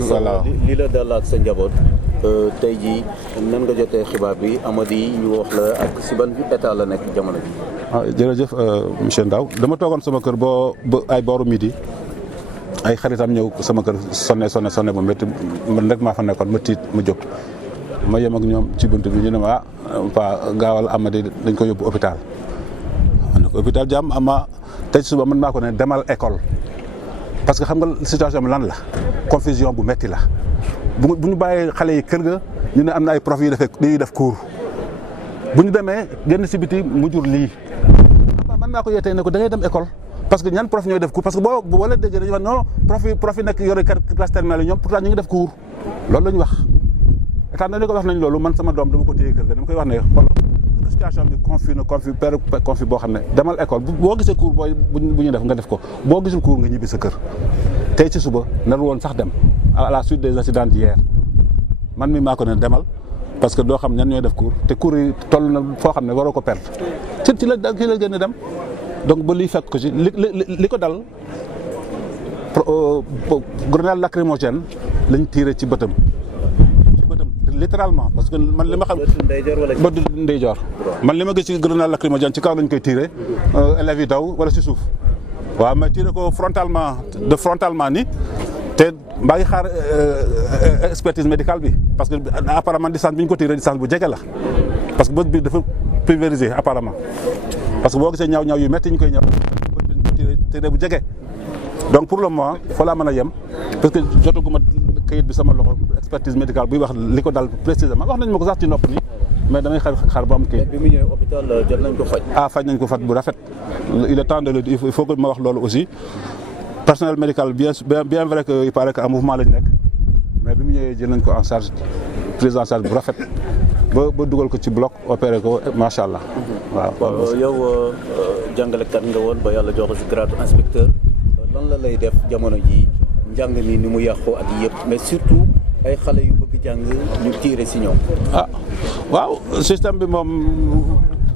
voilà li la dal ak sa njaboot tey jii nan nga jotee xibaar bi Amady ñu wax la ak si ban état la nekk jamono bi. jërëjëf monsieur Ndao dama toogoon sama kër ba ay booru midi ay xaritam ñëw sama kër sonné ba métti man rek maa fa nekkoon ma tiit ma jóg ma yem ak ñoom ci bunt bi ñu ne ma pa gaawal Amady dañ ko yóbbu hôpital. ma ne ko hôpital jàmm ama tey suba man maa ko ne demal école parce que xam nga situation bi lan la confusion bu métti la bu ñu bàyyee xale yi kër ga ñu ne am na ay prof yu dañuy def cours bu ñu demee génn si biti mu jur lii man maa ko yeetee ne ko da ngay dem école parce que ñan prof ñooy def cours parce que boo leen déggee dañuy wax non prof yi nekk yore classe terminale ñoom pourtant ñu ngi def cours loolu la ñu wax état na ko wax nañ loolu man sama doom dama ko téye kër ga dama koy wax ne xool situation bi confus boo xam ne demal école boo gisee cours bu ñu def nga def ko boo gisul cours nga ñibbi sa kër tey ci suba nar woon sax dem à la suite des accidents d'hier man mi maa ko ne demal parce que doo xam ñan ñooy def cours te cours yi toll na foo xam ne waroo ko perdre ci la gën a dem donc ba lii fekk ko ci li ko dal grenade lacrymogène lañ tiré ci bëtam littéralement parce que man li ma xam bët ndeyjoor man li ma gis ci grenade lacrymogène ci kaw lañ koy tiré élèves yi daw wala ci suuf waaw mais tiré ko frontalement ni te mbaa ngi xaar expertise médicale bi parce que apparemment distance bi ñu ko tiré distance bu jege la parce que bët bi dafa pulvérisé apparemment parce que boo gisee ñaaw yu métti ñu koy ñëw bët bi ñu ko tiré bu jege donc pour le moment fa laa mën a yem parce que jotaguma kayit bi sama loxo expertise médicale buy wax li ko dal précisément wax nañ ma ko sax ci nopp ni mais damay xaar ba am kayit. bi mu ñëwee hôpital jot nañ ko faj. faj nañ ko faj bu rafet il est temps de le dire il faut que ma wax loolu aussi personnel médical bien vrai que il paraît que en mouvement lañ nekk mais bi mu ñëwee jël nañ ko en charge prise en charge bu rafet ba dugal ko ci bloc opéré ko macha allah. waaw yow jàngalekat nga woon ba yàlla jox ko ci grade inspecteur lan la lay def jamono ji njàng mi ni mu yàqoo ak yëpp mais surtout ay xale yu bëgg jàng ñu tiire si ñoom. waaw système bi moom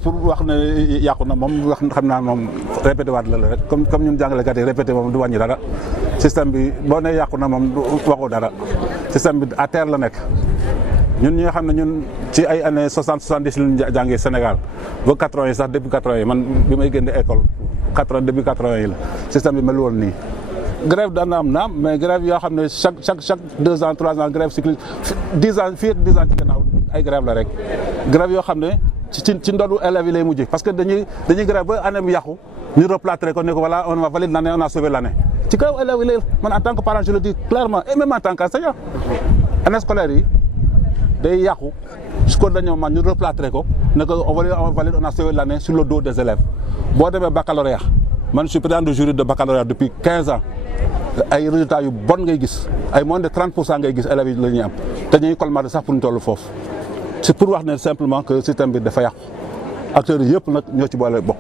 pour wax ne yàqu na moom wax xam naa moom répété waat la rek comme ñun jàngalekat yi répété moom du wàññi dara système bi boo nee yàqu na moom du waxu dara système bi à terre la nekk. ñun ñi nga xam ne ñun ci ay années 70 lañu jàngee Sénégal ba 80 yi sax depuis 80 yi man bi may génne école 80 début 80 yi la système bi mel woon nii. grève daan na am naam mais grève yoo xam ne chaque 2 ans 3 ans grève cyclique 10 ans fii ak 10 ans ci gannaaw ay grève la rek grève yoo xam ne ci ndodu élèves yi lay mujjee parce que dañuy grève ba année bi yàqu ñu replâtrer ko ne ko voilà on a validé l'année on a sauvé l'année ci kaw élèves yi lay man en tant que parent je le dis clairement et même en tant qu'enseignant année scolaire yi day yàqu su ko dañoo man ñu replâtrer ko ne ko on valide on a sauvé l'année sur le dos des élèves boo demee baccalauréat man je suis président de jury de baccalauréat depuis 15 ans ay résultats yu bon ngay gis ay moins de 30% ngay gis élèves yi la ñuy am te ñuy colmater sax pour ñu toll foofu c'est pour wax ne simplement que système bi dafa yàqu acteurs yi yëpp nag ñoo ci boole bokk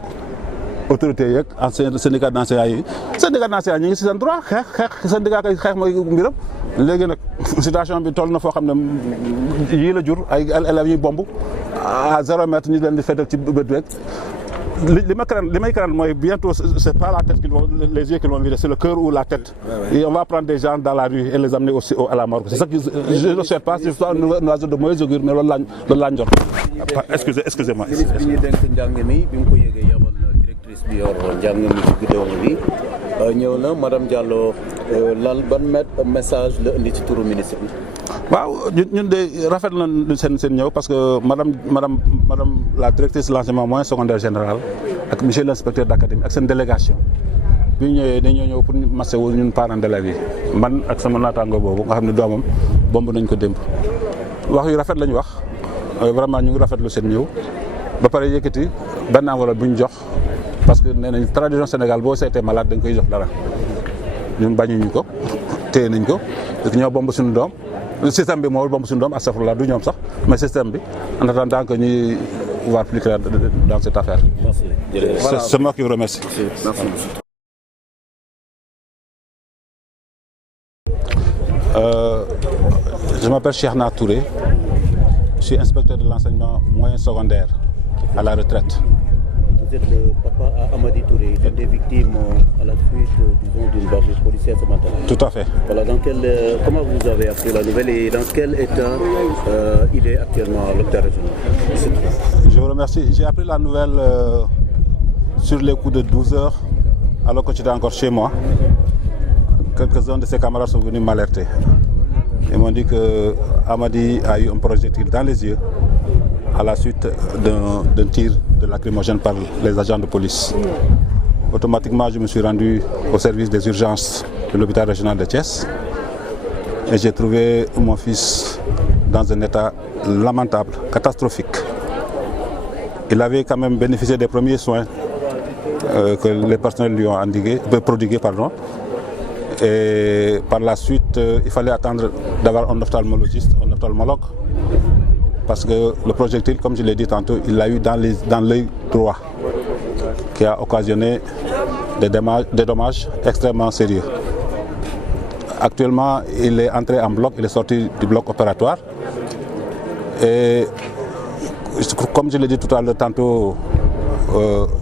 autorités yeeg ancien syndicat d'enseignants yi ñu ngi si seen droit xeex syndicat kay xeex mooy mbiram léegi nag situation bi toll na foo xam ne yii la jur ay élèves yi bomb à 0 mètre ñu leen di fetal ci bët rek li may craindre mooy bientôt c'est pas la tête les yeux qui vont vider c'est le cœur ou la tête et on va prendre des gens dans la rue et les amener aussi à la morgue c'est ça que je ne sais pas si c'est un oiseau de mauvais augure mais loolu laa njort excusez-moi ministre bi ñu dénk njàng mi bi mu ko yëgee yabal directrice bi yor njàng mi ci guddeewam bi ñëw na madame Diallo lan ban message la indi ci turu ministre bi. waaw ñun de rafet nañ seen ñëw parce que madame la directrice de l'enseignement moyen secondaire général ak monsieur l'inspecteur d'académie ak seen délégation bi ñu ñëwee dañoo ñëw pour masawu ñun parents d'élèves yi man ak sama naataango boobu nga xam ne doomam bomb nañ ko démb wax yu rafet lañ wax vraiment ñu ngi rafetlu seen ñëw ba pare yëkkati benn enveloppe bu ñu jox parce que nee nañ tradition Sénégal boo seetee malade dañ koy jox dara ñun bañuñu ko téye nañ ko parce que ñoo bomb suñu doom système bi moo bomb suñu doom astafurlah du ñoom sax mais système bi en attendant que ñuy voir plus clair dans cette affaire. Merci. C'est moi qui vous remercie. Merci. Je m'appelle Cheikhna Touré. Je suis inspecteur de l'enseignement moyen secondaire à la retraite. Vous êtes le papa à Amady Touré, l'une des victimes à la suite, disons, d'une bavure policière ce matin. Tout à fait. Voilà, comment vous avez appris la nouvelle et dans quel état il est actuellement à l'hôpital régional? Je vous remercie. J'ai appris la nouvelle sur les coups de 12 heures, alors que j'étais encore chez moi. Quelques-uns de ses camarades sont venus m'alerter. Ils m'ont dit que Amady a eu un projectile dans les yeux à la suite d'un tir de lacrymogène par les agents de police. Automatiquement, je me suis rendu au service des urgences de l'hôpital régional de Thiès et j'ai trouvé mon fils dans un état lamentable, catastrophique. Il avait quand même bénéficié des premiers soins que les personnels lui ont prodigués. Et par la suite, il fallait attendre d'avoir un ophtalmologue, parce que le projectile, comme je l'ai dit tantôt, il l'a eu dans l'œil droit, qui a occasionné des dommages extrêmement sérieux. Actuellement, il est entré en bloc, il est sorti du bloc opératoire. Et comme je l'ai dit tout à l'heure tantôt,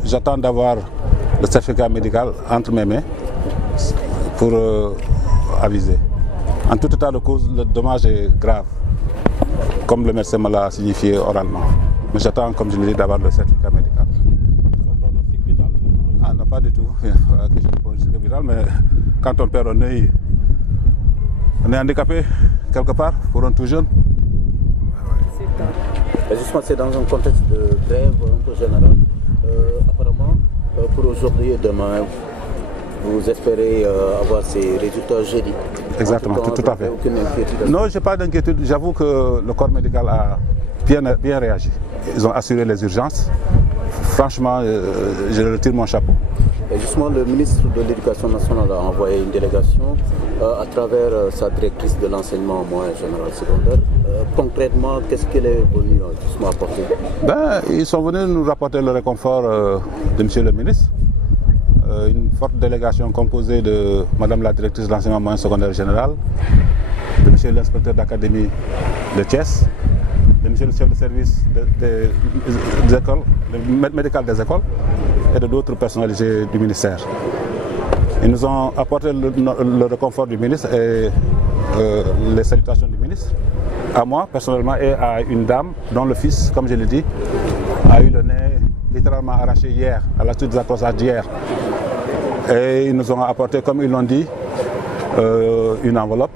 j'attends d'avoir le certificat médical entre mes mains pour aviser. En tout état de cause, le dommage est grave, comme le médecin me l'a signifié oralement. Mais j'attends, comme je l'ai dit, d'avoir le certificat médical. Son pronostic vital? Ah non, pas du tout. Il faut que j'ai le pronostic vital, mais quand on perd un œil, on est handicapé quelque part pour un tout jeune. Et justement, c'est dans un contexte de grève un peu général. Apparemment, pour aujourd'hui et demain, vous espérez avoir ces résultats jeudi. Exactement, tout à fait. Non, je n'ai pas d'inquiétude. J'avoue que le corps médical a bien réagi. Ils ont assuré les urgences. Franchement, je retire mon chapeau. Et justement, le ministre de l'Éducation nationale a envoyé une délégation à travers sa directrice de l'enseignement moyen général secondaire. Concrètement, qu'est-ce qu'elle est venue justement apporter? Ils sont venus nous rapporter le réconfort de M. le ministre. Une forte délégation composée de Madame la directrice de l'enseignement moyen secondaire général, de M. l'inspecteur d'académie de Thiès, de M. le chef de service des écoles, médical des écoles et de d'autres personnalités du ministère. Ils nous ont apporté le réconfort du ministre et les salutations du ministre, à moi personnellement et à une dame dont le fils, comme je l'ai dit, a eu le nez littéralement arraché hier, à la suite des accrochages d'hier. Et ils nous ont apporté, comme ils l'ont dit, une enveloppe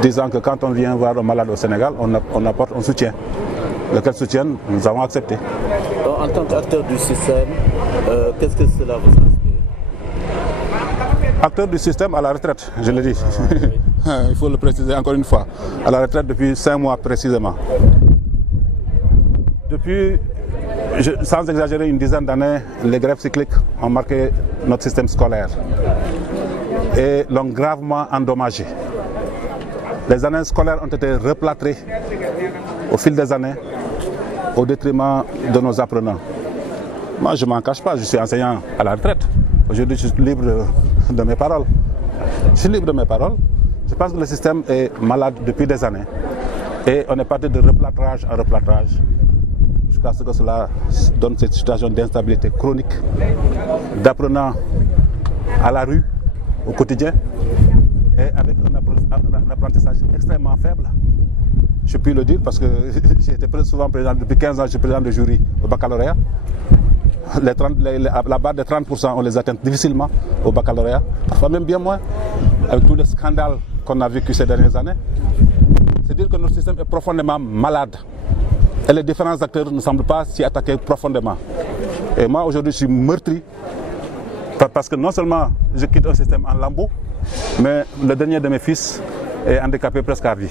disant que quand on vient voir un malade au Sénégal, on apporte un soutien. Lequel soutien nous avons accepté. Donc, en tant qu'acteur du système, qu'est-ce que cela vous inspire? Acteur du système à la retraite, je l'ai dit. Il faut le préciser encore une fois. À la retraite depuis 5 mois précisément. Depuis, sans exagérer, une dizaine d'années, les grèves cycliques ont marqué notre système scolaire et l'ont gravement endommagé. Les années scolaires ont été replâtrées au fil des années au détriment de nos apprenants. Moi, je ne m'en cache pas, je suis enseignant à la retraite. Aujourd'hui, je suis libre de mes paroles. Je suis libre de mes paroles. Je pense que le système est malade depuis des années et on est parti de replâtrage en replâtrage jusqu'à ce que cela donne cette situation d'instabilité chronique, d'apprenants à la rue au quotidien et avec un apprentissage extrêmement faible. Je puis le dire parce que j'ai été souvent président, depuis 15 ans, je suis président de jury au baccalauréat. La barre de 30%, on les atteint difficilement au baccalauréat, parfois même bien moins, avec tous les scandales qu'on a vécu ces dernières années. C'est dire que notre système est profondément malade. Et les différents acteurs ne semblent pas s'y attaquer profondément. Et moi, aujourd'hui, je suis meurtri parce que non seulement je quitte un système en lambeaux, mais le dernier de mes fils est handicapé presque à vie.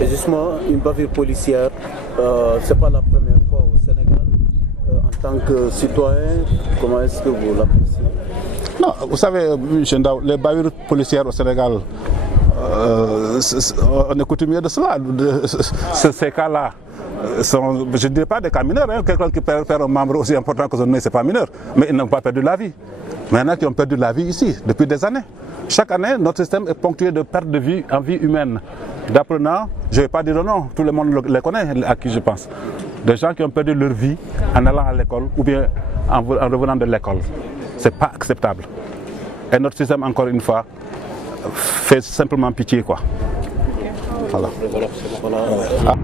Et justement, une bavure policière, ce n'est pas la première fois au Sénégal. En tant que citoyen, comment est-ce que vous l'appréciez? Non, vous savez, M. Ndao, les bavures policières au Sénégal, on est coutumier de cela. Ces cas-là sont, je ne dirais pas des cas mineurs. Quelqu'un qui perd un membre aussi important que son nez, ce n'est pas mineur. Mais ils n'ont pas perdu la vie. Mais il y en a qui ont perdu la vie ici, depuis des années. Chaque année, notre système est ponctué de pertes de vie en vie humaine. D'apprenants, je ne vais pas dire non, tout le monde les connaît, à qui je pense. Des gens qui ont perdu leur vie en allant à l'école ou bien en revenant de l'école. Ce n'est pas acceptable. Et notre système, encore une fois, fait simplement pitié, quoi. Voilà. Voilà.